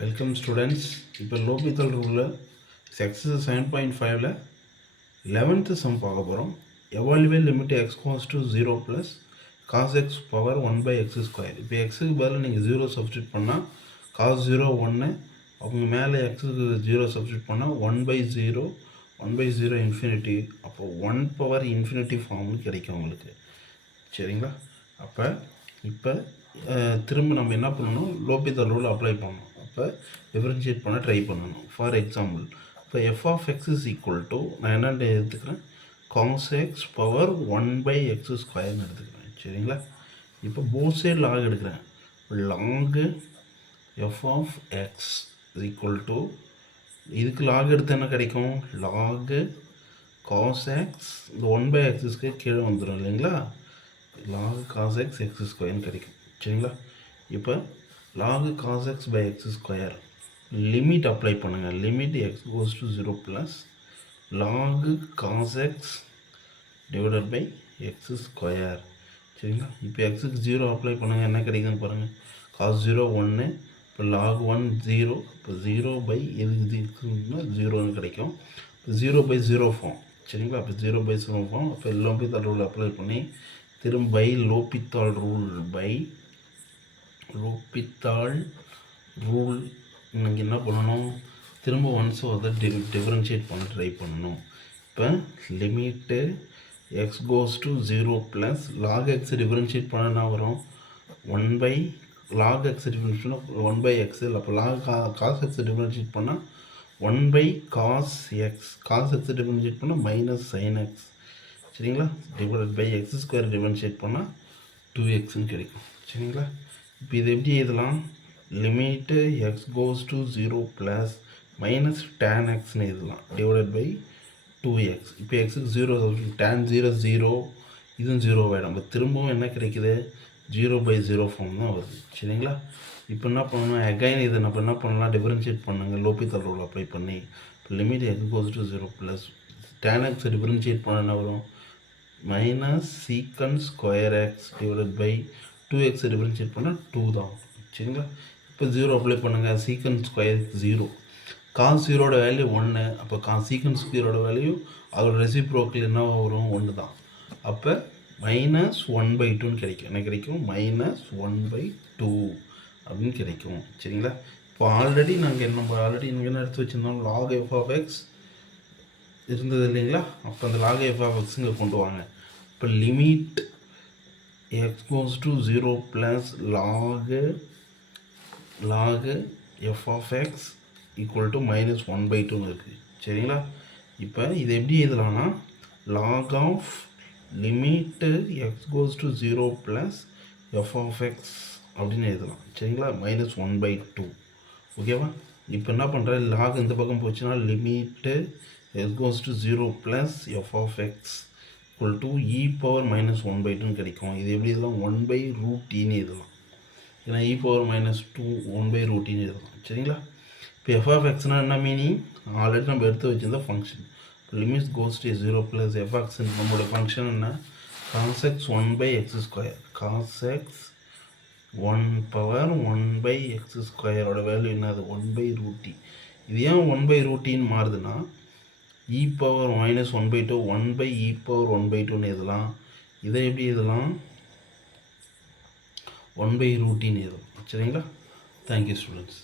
Welcome students. இப்போ லோபித்தல் ரூலில் exercise 7.5ல் 11th sum பார்க்க போகிறோம். Evaluate limit x goes to 0 plus cos x power 1/x². இப்போ எக்ஸுக்கு பதில் நீங்கள் 0 சப்ஸ்டியூட் பண்ணால் காஸ் 0 1, அவங்க மேலே எக்ஸுக்கு 0 சப்ஸ்டியூட் பண்ணால் 1/0 1/0 இன்ஃபினிட்டி, அப்போ 1 பவர் இன்ஃபினிட்டி ஃபார்ம்னு கிடைக்கும் உங்களுக்கு. சரிங்களா? அப்போ இப்போ திரும்ப நம்ம என்ன பண்ணணும், லோபித்தல் ரூல் அப்ளை பண்ணணும். அப்போ டிஃபரன்ஷியேட் பண்ண ட்ரை பண்ணணும். ஃபார் எக்ஸாம்பிள், இப்போ f of x is equal to, நான் என்ன எடுத்துக்கிறேன், காஸ் எக்ஸ் பவர் 1/x² எடுத்துக்கிறேன். சரிங்களா? இப்போ போத் சைடு லாக் எடுக்கிறேன். Log f of x is equal to, இதுக்கு லாக் எடுத்து என்ன கிடைக்கும், லாகு காஸ் எக்ஸ், இந்த 1/x கீழே வந்துடும் இல்லைங்களா, log cos x x² கிடைக்கும். சரிங்களா? இப்போ log cos x by x² limit apply பண்ணுங்கள். Limit x goes to 0 plus log cos x divided by x². சரிங்களா? இப்போ எக்ஸுக்கு 0 அப்ளை பண்ணுங்கள், என்ன கிடைக்குதுன்னு பாருங்கள். cos 0 1, இப்போ log 1 0, இப்போ 0 எதுக்கு இருக்குன்னா 0ன்னு கிடைக்கும். இப்போ 0/0 ஃபார்ம். சரிங்களா? இப்போ 0/0 ஃபார்ம். இப்போ லோபித்தல் ரூல் அப்ளை பண்ணி திரும்ப லோபித்தால் ரூல் நீங்கள் என்ன பண்ணணும், திரும்ப ஒன்ஸ் அதை டிஃபரன்ஷியேட் பண்ண ட்ரை பண்ணணும். இப்போ limit x goes to 0 plus log x differentiate பண்ண என்ன வரும், 1 லாக் எக்ஸ் டிஃபரன்ஷியேட் பண்ணால் 1/x. அப்போ லாக் காஸ் எக்ஸ் டிஃபரன்ஷியேட் பண்ணால் 1/cos x, cos x differentiate பண்ணால் மைனஸ் சைன் எக்ஸ். சரிங்களா? டிவைடட் பை x² டிஃபரன்ஷியேட் பண்ணால் 2xன்னு கிடைக்கும். சரிங்களா? இப்போ இது எப்படி எழுதலாம், limit x goes to 0 plus minus tan xன்னு எழுதலாம், டிவைடட் பை 2x. இப்போ எக்ஸுக்கு 0 tan 0 0, இதுவும் 0 ஆகிடும். இப்போ திரும்பவும் என்ன கிடைக்குது, 0/0 ஃபார்ம் தான் வருது. சரிங்களா? இப்போ என்ன பண்ணணும், அகைன் இதை நம்ம என்ன பண்ணலாம், டிஃபரன்ஷியேட் பண்ணுங்கள் லோபித்தல் ரூல் அப்ளை பண்ணி. இப்போ limit x goes to 0 plus tan x differentiate பண்ண என்ன வரும், minus secant square x divided by 2x differentiate பண்ணால் 2 தான். சரிங்களா? இப்போ 0 அப்ளை பண்ணுங்கள். சீக்கன் ஸ்கொயர் 0, காஸ் 0ஓட வேல்யூ 1, அப்போ சீக்கன் ஸ்கொயரோட வேல்யூ அதோட ரெசிப்ரோக்கல் என்ன வரும், 1 தான். அப்போ மைனஸ் 1/2ன்னு கிடைக்கும். என்ன கிடைக்கும், மைனஸ் 1/2 அப்படின்னு கிடைக்கும். சரிங்களா? இப்போ ஆல்ரெடி நாங்கள் என்ன எடுத்து வச்சுருந்தோம், லாக் எஃப் ஆஃப் எக்ஸ் இருந்தது இல்லைங்களா, அப்போ அந்த லாக் எஃப் ஆஃப் எக்ஸ் இங்கே கொண்டு வாங்க. இப்போ limit x goes to 0 plus log f of x equal to minus 1/2ன்னு இருக்குது. சரிங்களா? இப்போ இது எப்படி எழுதலாம்னா, log of limit x goes to 0 plus f of x அப்படின்னு எழுதலாம். சரிங்களா? மைனஸ் 1/2. ஓகேவா? இப்போ என்ன பண்ணுறேன், லாக் இந்த பக்கம் போச்சுன்னா limit x goes to 0 plus f of x equal to e power minus 1/2 கிடைக்கும். இது எப்படி இதெல்லாம் 1/√t எழுதலாம், ஏன்னா e power minus 2 1/√t எழுதலாம். சரிங்களா? இப்போ f of x என்ன மீனிங், ஆல்ரெடி நம்ம எடுத்து வச்சிருந்த ஃபங்க்ஷன். இப்போ limits cos to 0 plus f of x நம்மளோட ஃபங்க்ஷன் என்ன, cos x 1/x². cos x 1 power 1/x² ஓட வேல்யூ என்னது, 1/√t. இது ஏன் 1/√tன்னு மாறுதுன்னா, e power minus 1/2 1/e power 1/2ன்னு எழுதலாம். இதை எப்படி எழுதலாம், 1/√tன்னு எழுதலாம். சரிங்களா? Thank you students.